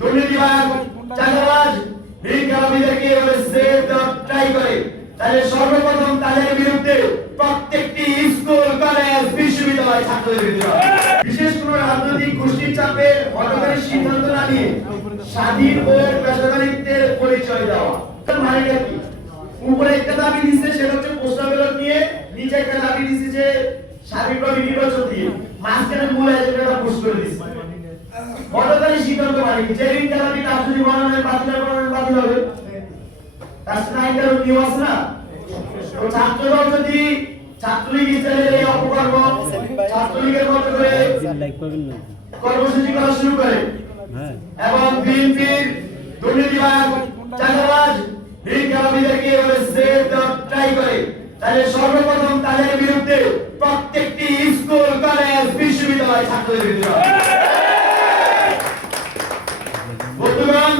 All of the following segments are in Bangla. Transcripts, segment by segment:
দুর্নীতিবাজ চাঁদাবাজ ভিক্ষাবীদেরকে এভাবে সেভ দ্য ট্রাই করে, তাহলে সর্বপ্রথম তাদের বিরুদ্ধে প্রত্যেকটি স্কুল কলেজ বিশ্ববিদ্যালয় ছাত্রদের বিরুদ্ধে বিশেষ কোনো রাজনৈতিক গোষ্ঠীর চাপে হঠকারী সিদ্ধান্ত না নিয়ে স্বাধীন ও পেশাদারিত্বের পরিচয় দেওয়া। মানেটা কি? উপরে একটা দাবি দিচ্ছে সেটা হচ্ছে পোস্টাল ব্যালট নিয়ে, নিচে একটা দাবি দিচ্ছে যে স্বাধীনভাবে নির্বাচন দিয়ে, মাঝখানে মূল এজেন্ডাটা পোস্ট করে দিচ্ছে। হঠকারী সিদ্ধান্ত মানে কি? যেদিন দাবি তার যদি মনোনয়ন বাতিল হবে, তার সাথে আইনটার নিয়ম আছে না? তো ছাত্রদল যদি ছাত্রলীগ ইসরায়েলের এই অপকর্ম ছাত্রলীগের মতো করে কর্মসূচি করা শুরু করে এবং বিএনপির দুর্নীতিবাজ চাঁদাবাজ ভিক্ষাবীদেরকে এভাবে সেভ দ্য ট্রাই করে, তাহলে সর্বপ্রথম তাদের বিরুদ্ধে প্রত্যেকটি স্কুল কলেজ বিশ্ববিদ্যালয় ছাত্রদের বিরুদ্ধে। বন্ধুগণ,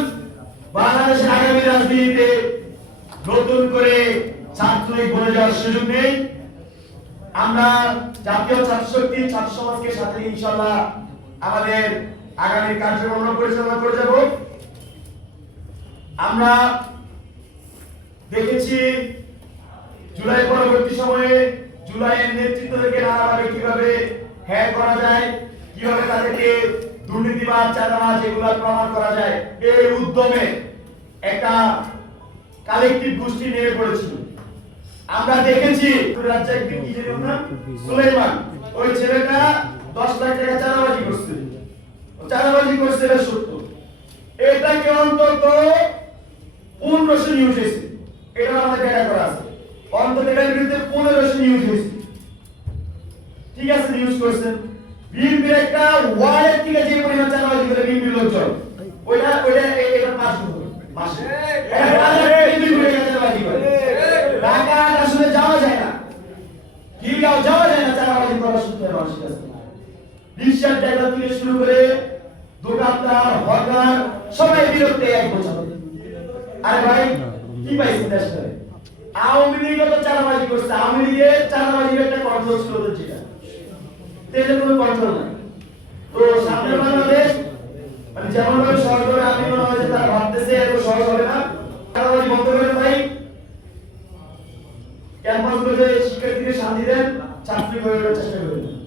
বাংলাদেশের আগামী রাজনীতিতে নতুন করে ছাত্রলীগ বলে যাওয়ার সুযোগ নেই। আমরা জাতীয় ছাত্র শক্তি ছাত্র সমাজকে সাথে ইনশাআল্লাহ আমাদের আগামী কার্যক্রম পরিচালনা করে যাব। আমরা দেখেছি জুলাই পরবর্তী সময়ে জুলাইয়ের নেতৃত্ব থেকে নানাভাবে কিভাবে হ্যাক করা যায়, কিভাবে তাদেরকে দুর্নীতিবাদ চাঁদাবাজ এগুলো প্রমাণ করা যায়, এই উদ্যমে একটা কালেকটিভ গোষ্ঠী নেমে পড়েছিল। আমরা দেখেছি রাজ্জাক বিন কি জানেন না, সুলাইমান, ওই ছেলেটা 10 লাখ টাকা চাঁদাবাজি করছে, এটা সত্য। এটাকে অন্তত 1500 নিউজ হয়েছে, এটা আমাদের ডেটা করা আছে। অন্তত এটার বিরুদ্ধে 1500 নিউজ হয়েছে। ঠিক আছে, নিউজ করছেন। বিএনপির একটা ওয়ার্ডের থেকে যে পরিমাণ চাঁদাবাজি করে বিএনপির লোকজন, এটা মাসে টাকা আসলে যাওয়া যায় না, কিলগাঁও যাওয়া যায় না চাঁদাবাজি করার সূত্রে মানুষের কাছে। রিকশার ড্রাইভার থেকে শুরু করে দোকানদার হকার সবাই বিরুদ্ধে এক বছর। আরে ভাই কি পাইছেন দেশে? আওয়ামী লীগ তো চাঁদাবাজি করছে, আওয়ামী লীগের চাঁদাবাজির একটা কন্ট্রোল ছিল তো, ঠিক আছে, তেলে কোনো কন্ট্রোল নাই। তো সামনে বাংলাদেশ মানে যেমন ভাবে সরকার আমি মনে হয় যে তারা ভাবতেছে এত সহজ হবে না। চাঁদাবাজি বন্ধ করেন ভাই, ক্যাম্পাসগুলোতে শিক্ষার্থীদের শান্তি দেন, ছাত্রী হয়ে চেষ্টা করেন।